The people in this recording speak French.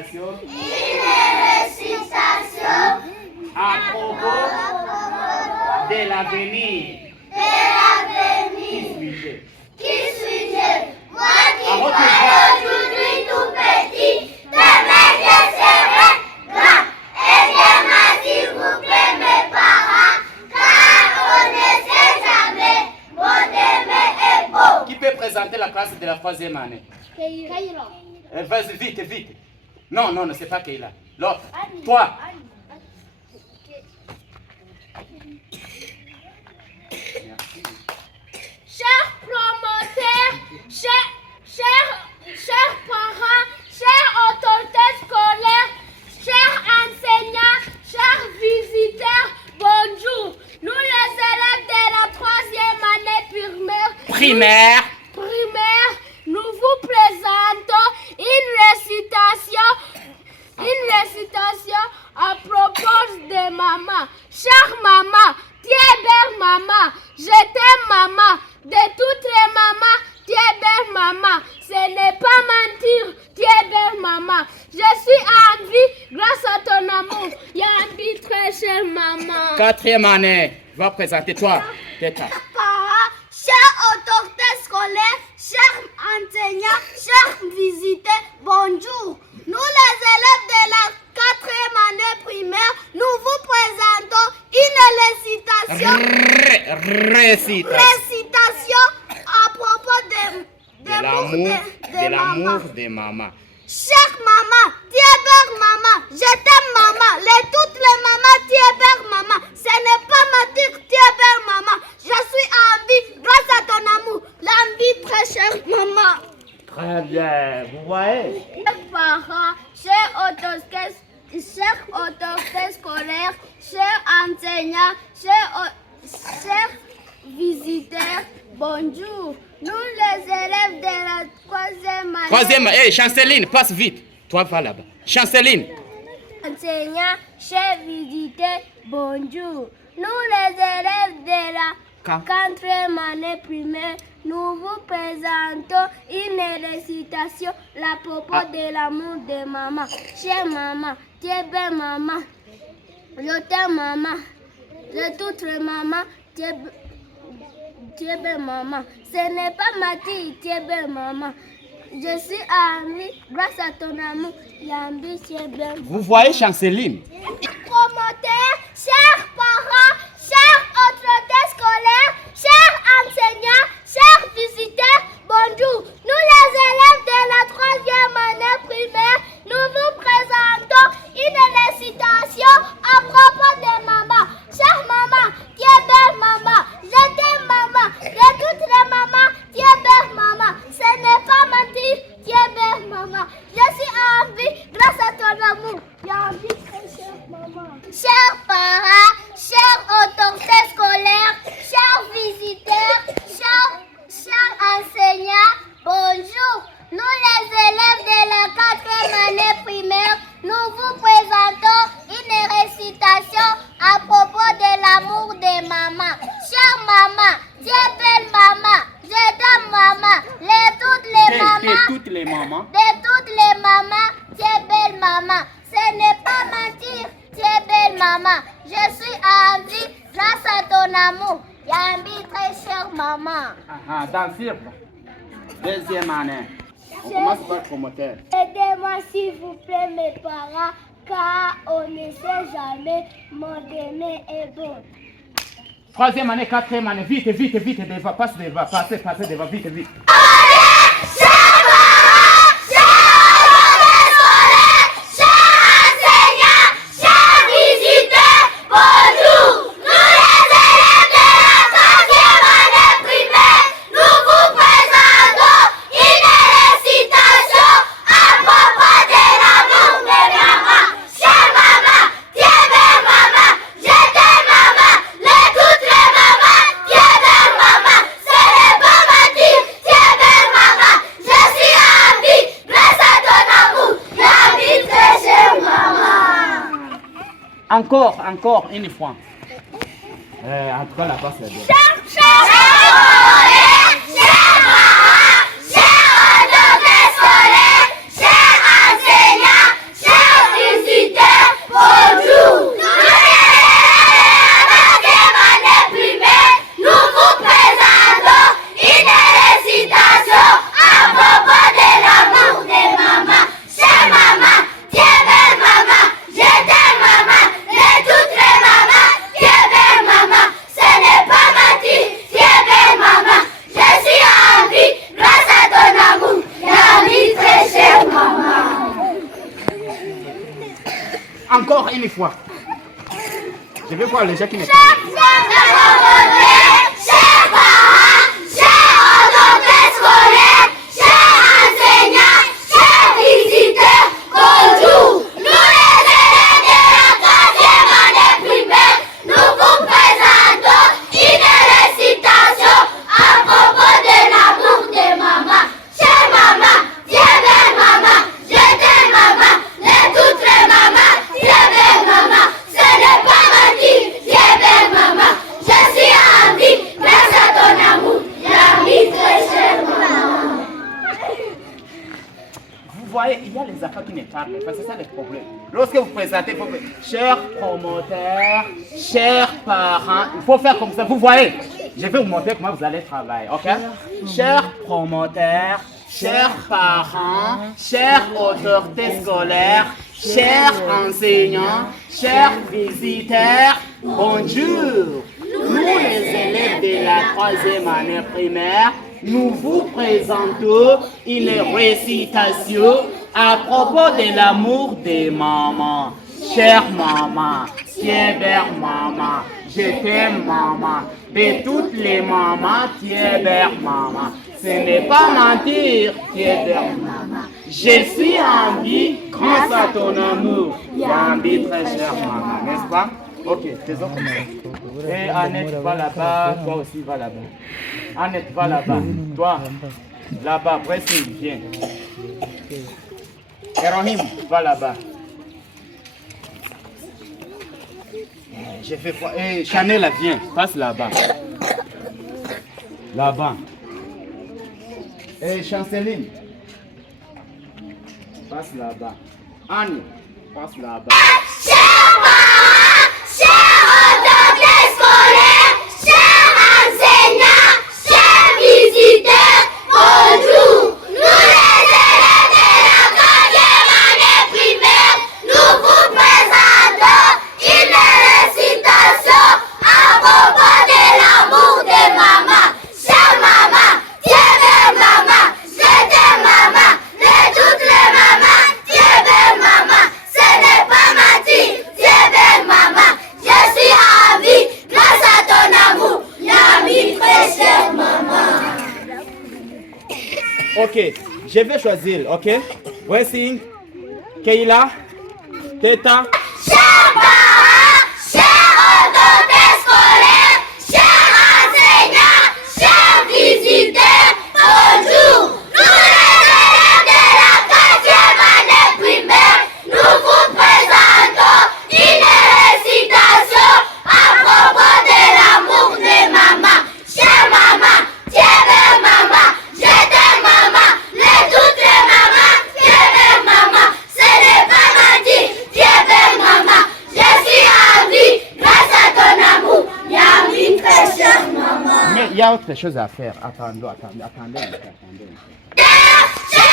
récitation. Une récitation. À propos de l'avenir. Qui suis-je? Qui suis-je? Moi qui Alors, croyais aujourd'hui tout petit, demain je serai grand. Aidez-moi s'il vous plaît mes parents, car on ne sait jamais, mon demain est beau. Qui peut présenter la classe de la 3e année? Vas-y, vite, vite. Non, non, non, c'est pas Keila. L'autre. Toi. Chers promoteurs, chers parents, chers autorités scolaires, chers enseignants, chers visiteurs, bonjour. Nous les élèves de la 3e année primaire, nous vous présentons une récitation à propos de maman. Chère maman, tu es belle maman, je t'aime maman, de toutes les mamans, tu es belle maman, ce n'est pas mentir, tu es belle maman. Je suis en vie grâce à ton amour, Yambi très chère maman. 4e année, va présenter toi. Teta. Parents, chers autorités scolaires, chers enseignants, chers visiteurs, bonjour. Nous les élèves de la 4e année primaire, nous vous présentons une récitation à propos De l'amour des mamans. Chère maman, tu es belle maman, je t'aime maman, toutes les mamans, tu es belle maman, ce n'est pas mentir, tu es belle maman, je suis en vie grâce à ton amour, l'envie très chère maman. Très bien, vous voyez? Chers parents, chers autorités scolaires, chers enseignants, chers visiteurs, bonjour. Nous les élèves de la 3e année. 3e, hey, Chanceline, passe vite. Toi, va là-bas. Chanceline. Enseignants, chers visiteurs, bonjour. Nous les élèves de la 4e année primaire, nous vous présentons une récitation à propos de l'amour de maman. Chère maman, tu es belle maman, je t'aime maman, de toutes les mamans, tu es belle maman. Ce n'est pas Mathilde, tu es belle maman. Je suis amie grâce à ton amour. Yambi, tu es belle. Vous voyez Chanceline? Promoteurs, chers parents, chers autorités scolaires, chers enseignants, chers visiteurs, bonjour. Nous les élèves de la 3e année primaire, nous vous présentons une récitation à propos de maman. Chère maman, tu es belle maman, je t'aime maman, de toutes les mamans, tu es belle maman, ce n'est pas mentir, tu es belle maman, je suis en vie grâce à ton amour, Yambi très chère maman. Chers parents, chers autorités scolaires, chers visiteurs, chers enseignants, bonjour. Nous les élèves de la 4e année primaire, nous vous présentons une récitation à propos de l'amour des mamans. Chère maman, tu es belle maman, je t'aime maman, de toutes les mamans, tu es belle maman, ce n'est pas mentir, tu es belle maman, je suis en vie grâce à ton amour, Yambi très chère maman. Dans le 2e année. On commence par le promoteur. Aidez-moi s'il vous plaît mes parents, car on ne sait jamais, mon demain est bon. 3e année, 4e année, vite, vite, vite, devant, passe devant, passez devant, vite, vite. Encore une fois. En tout cas, la passe est bien. Chers enseignants, une fois. Je vais voir les gens qui me parlent. Chers parents, chers autorités scolaires, chers enseignants, chers visiteurs, bonjour. Nous les élèves de la 3e année primaire, nous vous présentons une récitation à propos de l'amour de maman. Chère maman, tu es belle maman, je t'aime maman, les toutes les mamans, tu es belle maman, ce n'est pas mentir, tu es belle maman, je suis en vie grâce à ton amour, l'ami très cher maman. Vous voyez, il y a les enfants qui ne parlent pas, c'est ça le problème. Lorsque vous présentez, il faut faire, chers promoteurs, chers parents, il faut faire comme ça, vous voyez. Je vais vous montrer comment vous allez travailler, ok? Chers promoteurs, chers parents, chers autorités scolaires, chers enseignants, chers visiteurs, bonjour. Nous, les élèves de la 3e année primaire, nous vous présentons une récitation à propos de l'amour des mamans. Chère maman, tu es belle maman, je t'aime maman, de toutes les mamans, tu es belle maman. Ce n'est pas mentir, tu es belle maman. Je suis en vie grâce à ton amour, Yambi très chère maman, n'est-ce pas? Ok, faisons comme ça. Et Annette va là-bas, toi aussi va là-bas. Annette va là-bas, toi là-bas, Bressil, viens. Erohim va là-bas. J'ai fait quoi? Eh, Chanel, viens, passe là-bas. Là-bas. Eh, Chanceline, passe là-bas. Anne, passe là-bas. Chers parents, chers autorités scolaires, chers enseignants, chers visiteurs, bonjour. Nous les élèves de la 3e année primaire, nous vous présentons une récitation à propos de l'amour de maman. Chère maman, tu es belle maman, je t'aime maman, de toutes les mamans, tu es belle maman, ce n'est pas mentir, tu es belle maman, je suis en vie grâce à ton amour, l'ami très cher maman. Ok, je vais choisir, ok? Voici Keila, Teta. Chers parents, chers autorités scolaires, chers enseignants, chers visiteurs, bonjour. Nous les élèves de la 4e année primaire, nous vous présentons une récitation à propos de l'amour de maman. Chère maman, tu es belle maman, je t'aime maman, les toutes les mamans, tu es belle maman, ce n'est pas mentir, tu es belle maman, je suis en vie grâce à ton amour, Yami très chère maman. Mais il y a autre chose à faire. Attendez. Chers